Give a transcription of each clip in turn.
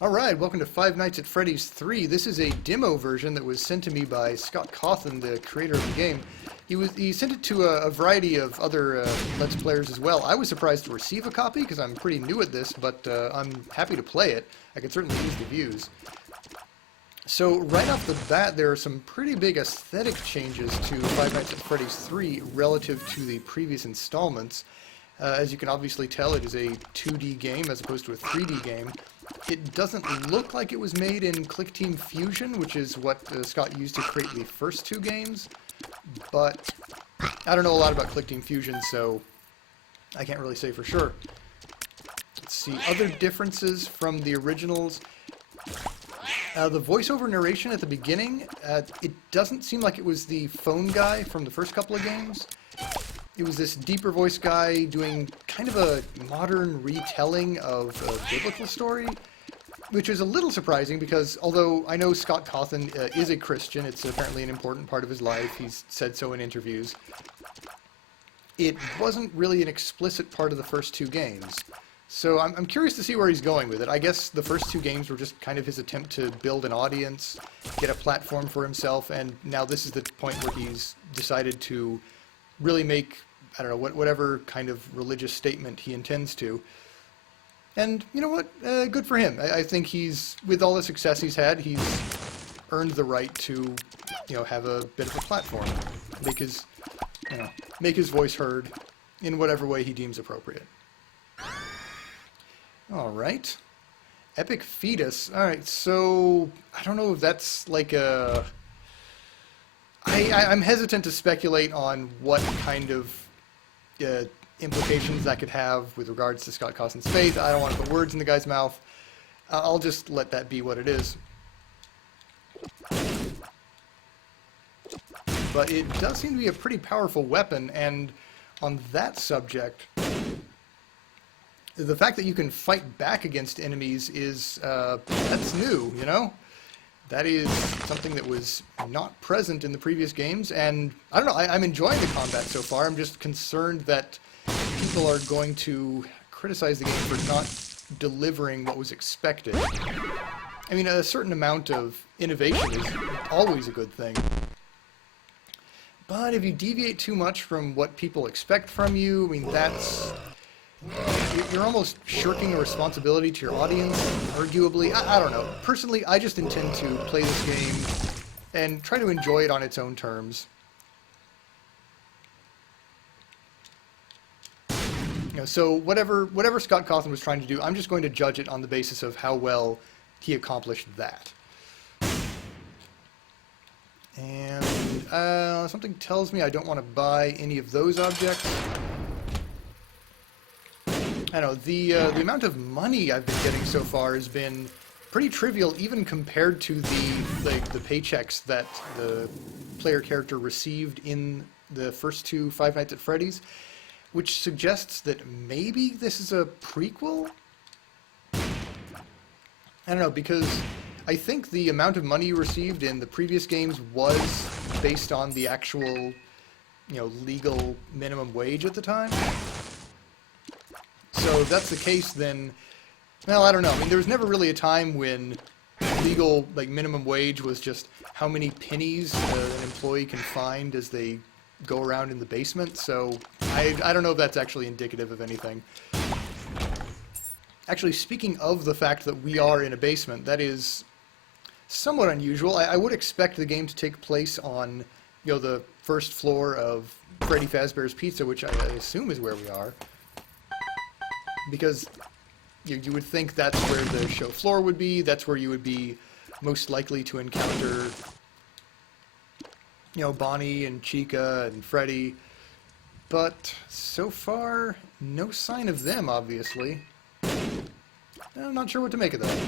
Alright, welcome to Five Nights at Freddy's 3. This is a demo version that was sent to me by Scott Cawthon, the creator of the game. He sent it to a variety of other Let's Players as well. I was surprised to receive a copy because I'm pretty new at this, but I'm happy to play it. I could certainly use the views. So right off the bat, there are some pretty big aesthetic changes to Five Nights at Freddy's 3 relative to the previous installments. As you can obviously tell, it is a 2D game as opposed to a 3D game. It doesn't look like it was made in ClickTeam Fusion, which is what Scott used to create the first two games, but I don't know a lot about ClickTeam Fusion, so I can't really say for sure. Let's see, other differences from the originals. The voiceover narration at the beginning, it doesn't seem like it was the phone guy from the first couple of games. It was this deeper voice guy doing kind of a modern retelling of a biblical story, which is a little surprising because although I know Scott Cawthon is a Christian, it's apparently an important part of his life, he's said so in interviews, it wasn't really an explicit part of the first two games. So I'm curious to see where he's going with it. I guess the first two games were just kind of his attempt to build an audience, get a platform for himself, and now this is the point where he's decided to really make, I don't know, whatever kind of religious statement he intends to. And you know what? Good for him. I think he's, with all the success he's had, he's earned the right to, have a bit of a platform, make his voice heard in whatever way he deems appropriate. All right. Epic Fetus. All right, so I don't know if that's like a... I'm hesitant to speculate on what kind of implications that could have with regards to Scott Cawthon's faith. I don't want to put words in the guy's mouth. I'll just let that be what it is. But it does seem to be a pretty powerful weapon, and on that subject, the fact that you can fight back against enemies is, that's new, That is something that was not present in the previous games, and I don't know, I'm enjoying the combat so far. I'm just concerned that people are going to criticize the game for not delivering what was expected. I mean, a certain amount of innovation is always a good thing. But if you deviate too much from what people expect from you, I mean, you're almost shirking a responsibility to your audience, arguably. I don't know. Personally, I just intend to play this game and try to enjoy it on its own terms. So whatever Scott Cawthon was trying to do, I'm just going to judge it on the basis of how well he accomplished that. And something tells me I don't want to buy any of those objects. I don't know, the amount of money I've been getting so far has been pretty trivial, even compared to the paychecks that the player character received in the first two Five Nights at Freddy's, which suggests that maybe this is a prequel? I don't know, because I think the amount of money you received in the previous games was based on the actual, legal minimum wage at the time. So if that's the case, then, well, I don't know. I mean, there was never really a time when legal, minimum wage was just how many pennies an employee can find as they go around in the basement. So I don't know if that's actually indicative of anything. Actually, speaking of the fact that we are in a basement, that is somewhat unusual. I would expect the game to take place on, the first floor of Freddy Fazbear's Pizza, which I assume is where we are. Because you would think that's where the show floor would be, that's where you would be most likely to encounter, Bonnie and Chica and Freddy. But so far, no sign of them, obviously. I'm not sure what to make of that.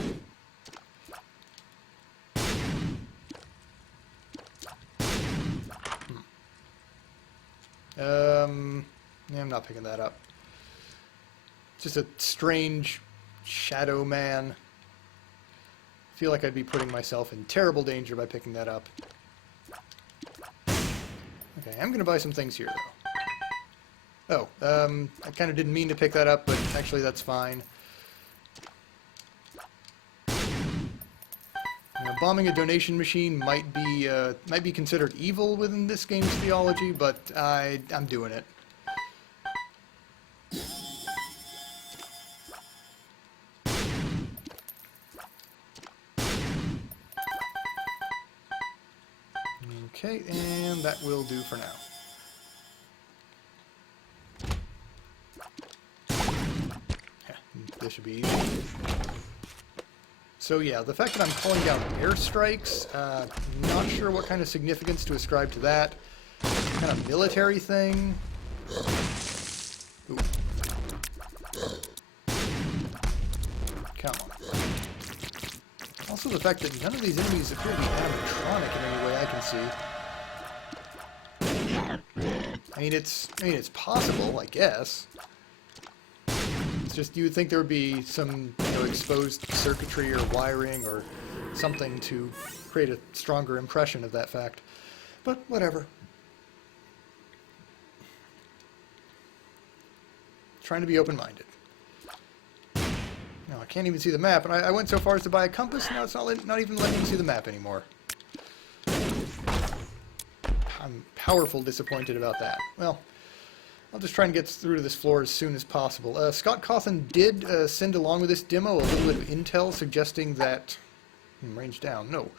Yeah, I'm not picking that up. Just a strange shadow man. I feel like I'd be putting myself in terrible danger by picking that up. Okay, I'm gonna buy some things here, though. Oh, I kind of didn't mean to pick that up, but actually that's fine. You know, bombing a donation machine might be considered evil within this game's theology, but I'm doing it. Okay, and that will do for now. This should be easy. So yeah, the fact that I'm calling down airstrikes, not sure what kind of significance to ascribe to that. Kind of military thing. Ooh. Come on. Also the fact that none of these enemies appear to be animatronic in any way I can see. I mean it's possible, I guess. It's just you would think there would be some, you know, exposed circuitry or wiring or something to create a stronger impression of that fact. But whatever. Trying to be open-minded. No, I can't even see the map, and I went so far as to buy a compass, now it's not even letting me see the map anymore. I'm powerful disappointed about that. Well, I'll just try and get through to this floor as soon as possible. Scott Cawthon did send along with this demo a little bit of intel suggesting that... range down, no.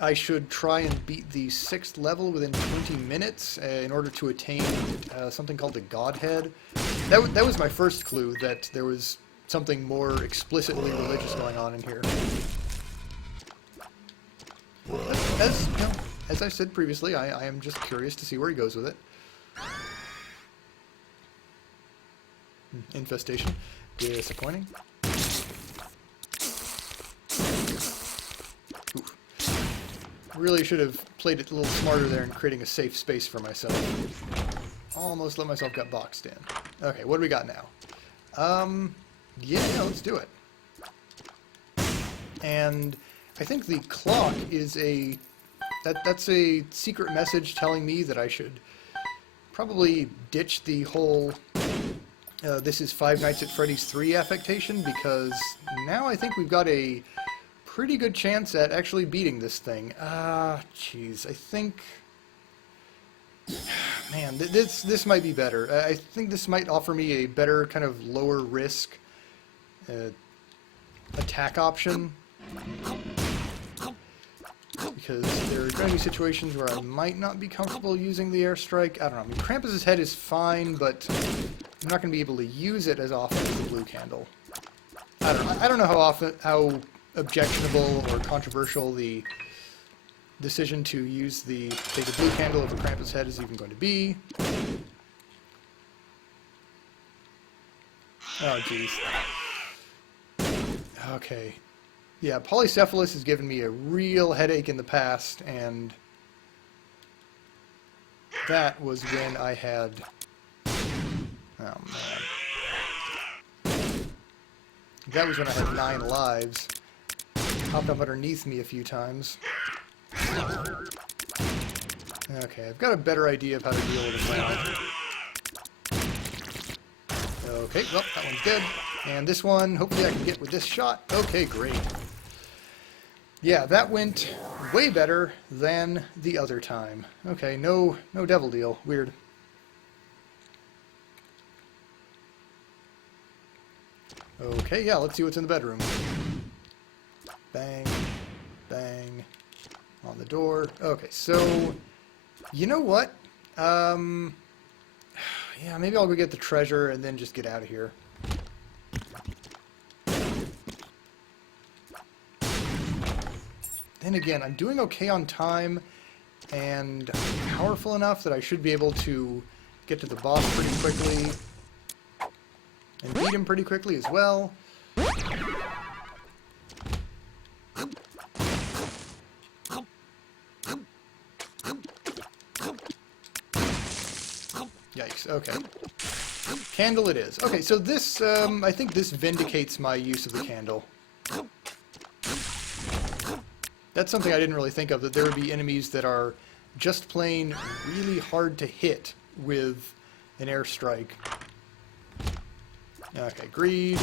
I should try and beat the 6th level within 20 minutes in order to attain something called the Godhead. That was my first clue, that there was something more explicitly religious going on in here. As I said previously, I am just curious to see where he goes with it. Infestation. Disappointing. Oof. Really should have played it a little smarter there in creating a safe space for myself. Almost let myself get boxed in. Okay, what do we got now? Yeah, let's do it. And I think the clock is that's a secret message telling me that I should probably ditch the whole this is Five Nights at Freddy's 3 affectation, because now I think we've got a pretty good chance at actually beating this thing. Jeez, I think... Man, this might be better. I think this might offer me a better kind of lower risk attack option. Because there are going to be situations where I might not be comfortable using the airstrike. I don't know. I mean, Krampus's head is fine, but I'm not going to be able to use it as often as the blue candle. I don't know how objectionable or controversial the decision to use the blue candle over Krampus's head is even going to be. Oh, jeez. Okay. Yeah, polycephalus has given me a real headache in the past, and that was when I had... Oh, man. That was when I had 9 lives. Hopped up underneath me a few times. Okay, I've got a better idea of how to deal with it now. Okay, well, that one's dead. And this one, hopefully I can get with this shot. Okay, great. Yeah, that went way better than the other time. Okay, no devil deal. Weird. Okay, yeah, let's see what's in the bedroom. Bang, bang, on the door. Okay, so, you know what? Yeah, maybe I'll go get the treasure and then just get out of here. Then again, I'm doing okay on time, and I'm powerful enough that I should be able to get to the boss pretty quickly, and beat him pretty quickly as well. Yikes, okay. Candle it is. Okay, so this, I think this vindicates my use of the candle. That's something I didn't really think of, that there would be enemies that are just plain really hard to hit with an airstrike. Okay, greed.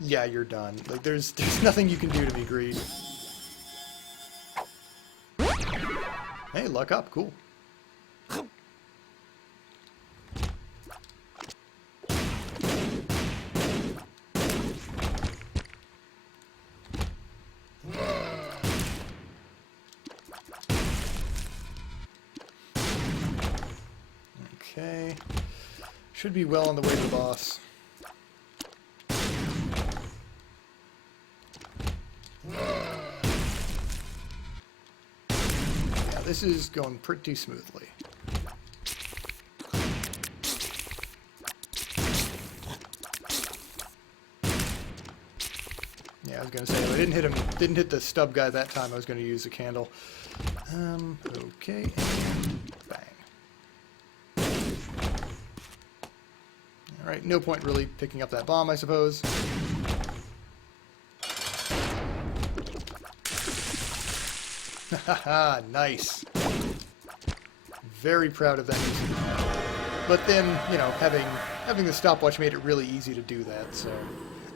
Yeah, you're done. Like, there's nothing you can do to me, greed. Hey, luck up. Cool. Okay. Should be well on the way to the boss. Yeah, this is going pretty smoothly. Yeah, I was gonna say if I didn't hit the stub guy that time, I was gonna use a candle. Okay, and bang. Alright, no point really picking up that bomb, I suppose. Haha, nice. Very proud of that music. But then, you know, having the stopwatch made it really easy to do that, so...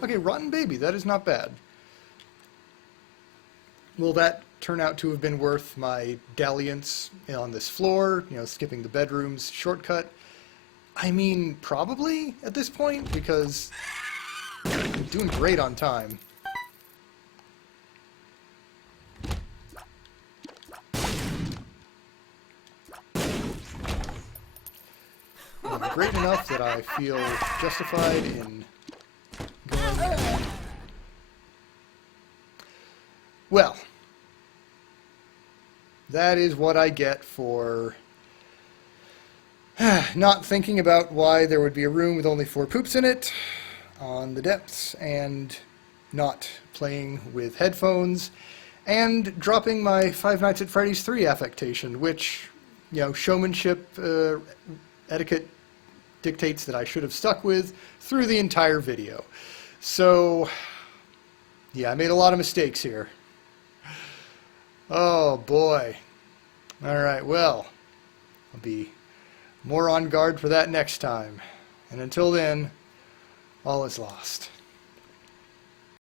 Okay, Rotten Baby, that is not bad. Will that turn out to have been worth my dalliance on this floor, you know, skipping the bedrooms shortcut? I mean, probably at this point, because I'm doing great on time. Great enough that I feel justified in going... Well, that is what I get for not thinking about why there would be a room with only 4 poops in it on the depths, and not playing with headphones, and dropping my Five Nights at Freddy's 3 affectation, which, you know, showmanship, etiquette dictates that I should have stuck with through the entire video. So, yeah, I made a lot of mistakes here. Oh boy. Alright, well, I'll be more on guard for that next time. And until then, all is lost.